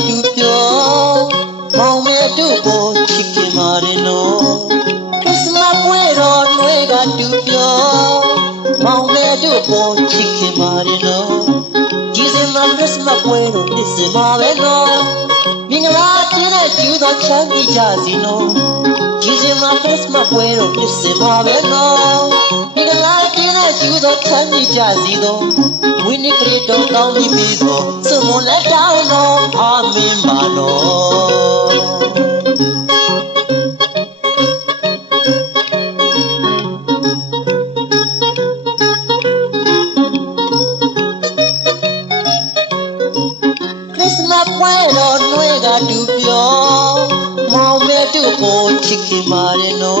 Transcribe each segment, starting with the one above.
ကတူပြောမောင်မဲတို့ကိုချစ်ခင်မာရနော်ခရစ်စမတ်ပွဲတော်တွေကတူပြောမောင်မဲတို့ကိုချစ်ခင်မာရနော်ဒီစင်မှာခရစ်စမတ်ပွဲတော်နှစ်စင်မှာပဲနော်မင်္ဂလာတင်တဲ့ကျူတော်ချမ်းမြေ့ကြစီနော် ဒီစင်မှာခရစ်စမတ်ပွဲတော်နှစ်စင်မှာပဲနော်မင်္ဂလာတင်တဲ့ကျူတော်ချမ်းမြေ့ကြစီနော်ဝိနိခရစ်တော်ကော င်းပြီးပြီးတော့စုံမလက်တောင်းတော်အာမင်ပါနော်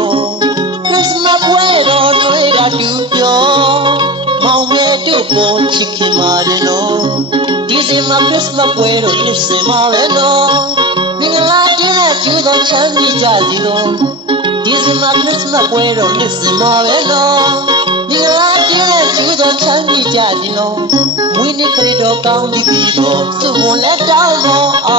ခရစ်စမတ်ပွဲတော်နှွေးကတူပြောမောင်မဲတို့ကိုချစ်ခင်ပါရဲ့နော်ခရစ်စမတ်ပွဲတော်နှွေးကတူပြောမောင်မဲတို့ကိုချစ်ခင်ပါရဲ့နော်ဒီစင်မှာခရစ်စမတ်ပွဲတော်နှစ်စင်မှာပဲနော်မင်္ဂလာတင်တဲ့ကျူတော်ချမ်းမြေ့ကြစီတော့ဒီစင်မှာခရစ်စမတ်ပွဲတော်နှစ်စင်မှာပဲနော်မင်္ဂလာတင်တဲ့ကျူတော်ချမ်းမြေ့ကြစီနော်ဝိနိခရစ်တော်ကောင်းသည်ပြီးတော့သူဝန်လက်တောင်းတော်အာ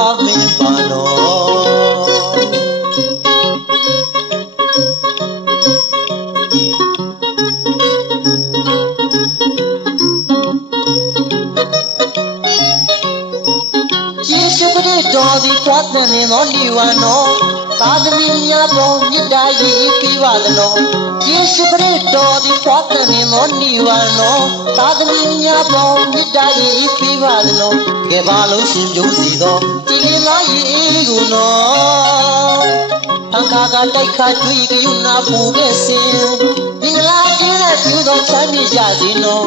တော်သည်ပွားတဲ့နေသောနိဗ္ဗာန်တော်သာသမီများပေါ်မြတ်တာရည်ပြီးပါသလောယေရှုခရစ်တော်သည်ပွားတဲ့နေသောနိဗ္ဗာန်တော်သာသမီများပေါ်မြတ်တာရည်ပြီးပါသလောကဲပါလုံးရှင်ကြုံစီသောဒီလင်းသောရည်ကိုနော်ဖန်ခါကတိုက်ခါတွေ့ကြုံနာပူခဲ့စင်မင်္ဂလာ ကျေးဇူးပြုသောချမ်းမြေ့ကြစေနော်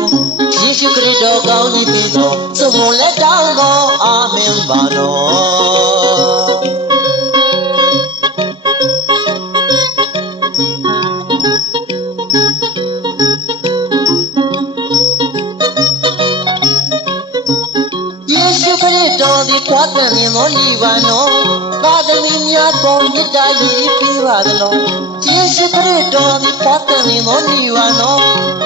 ယေရှုခရစ်တော်ကောင်းကြီးပြီးသောစုံမလက်တောင်းသောအာမင်ပါနော်ယေရှုခရစ်တော်သည်ခွားတဲ့မြင်သောနိဗ္ဗာန် တော်သာသမီများပေါ်မြတ်တာလေးပြီးပါသလောယေရှုခရစ်တော်သည်ခွားတဲ့မြင်သောနိဗ္ဗာန်တော်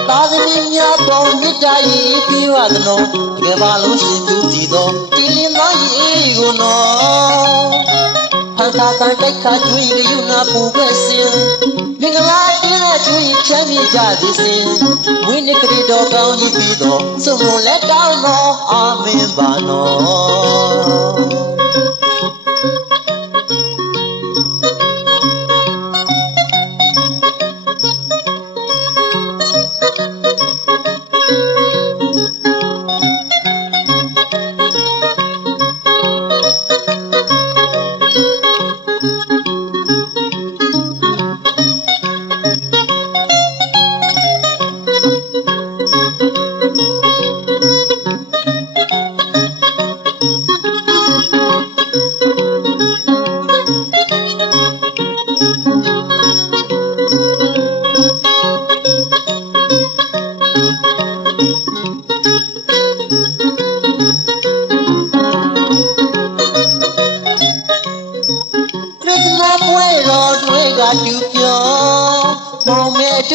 သာသမီများပေါ်မြတ်တာလေးပြီးပါသလောတကယ်ပါလို့ရှင်သူကြည်သောဒီလင်းသောရေကိုနော်ဖန်ခါကန်တိုက်ခါကျွေးရယူနာပူခဲ့စင်မင်္ဂလာတင်းတဲ့ကျွေးချမ်းမြေ့ကြသည်စင်ဝိနိခရစ်တော်ကောင်းကြီးပြီးတော့စုံမလက်တောင်းတော်အာမင်ပါနော်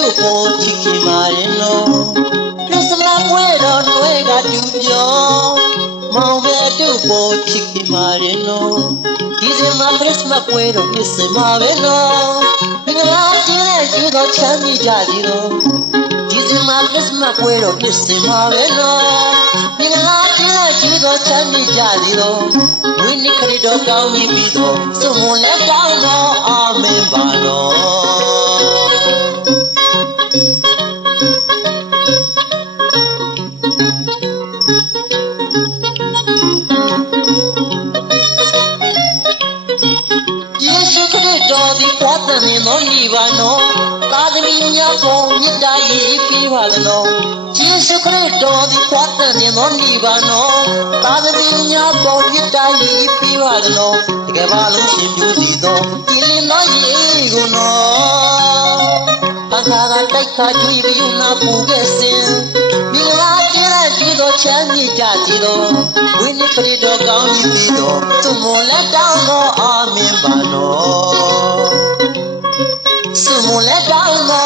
င်မဲတို့ကိုချစ်ခင်ပါရဲ့နော်ခရစ်စမတ်ပွဲတော်တွေကတူပြောမောင်မဲတို့ကိုချစ်ခင်ပါရဲ့နော်ဒီစင်မှာခရစ်စမတ်ပွဲတော်နှစ်စင်မှာပဲနော်မင်္ဂလာတင်တဲ့ကျူတော်ချမ်းမြေ့ကြစီတော့ဒီစင်မှာခရစ်စမတ်ပွဲတော်နှစ်စင်မှာပဲနော်မင်္ဂလာတင်တဲ့ကျူတော်ချမ်းမြေ့ကြစီတော့ဝိနိခရစ်တော်ကောင်းကြီးပြီးတော့စုံမလက်ကောင်းတော်အာမင်ပါတော် ရစ်တော်သည်ပွားတဲ့နေသောနိဗ္ဗာန်တော်သာသမီများပေါ်မြတ်တာရည်ပြီးပါသလောယေရှုခရစ်တော်သည်ပွားတဲ့နေသောနိဗ္ဗာန်တော်သာသမီများပေါ်မြတ်တာရည်ပြီးပါသလောတကယ်ပါလို့ရှင်ပြုစီသောဒီလင်းသောရည်ကိုနော်အခါကတိုက်ခါကျွေးရူနာပူခဲ့စင်မင်္ဂလာကျဲတဲ့ဒီတော် ချမ်းမြေ့ကြစီသောဝိနိခရစ်တော်ကောင်းကြီးပြီးတော့သူမလက်တောင်းသောအာမင်ပါနော်စုမလက်တောင်းသော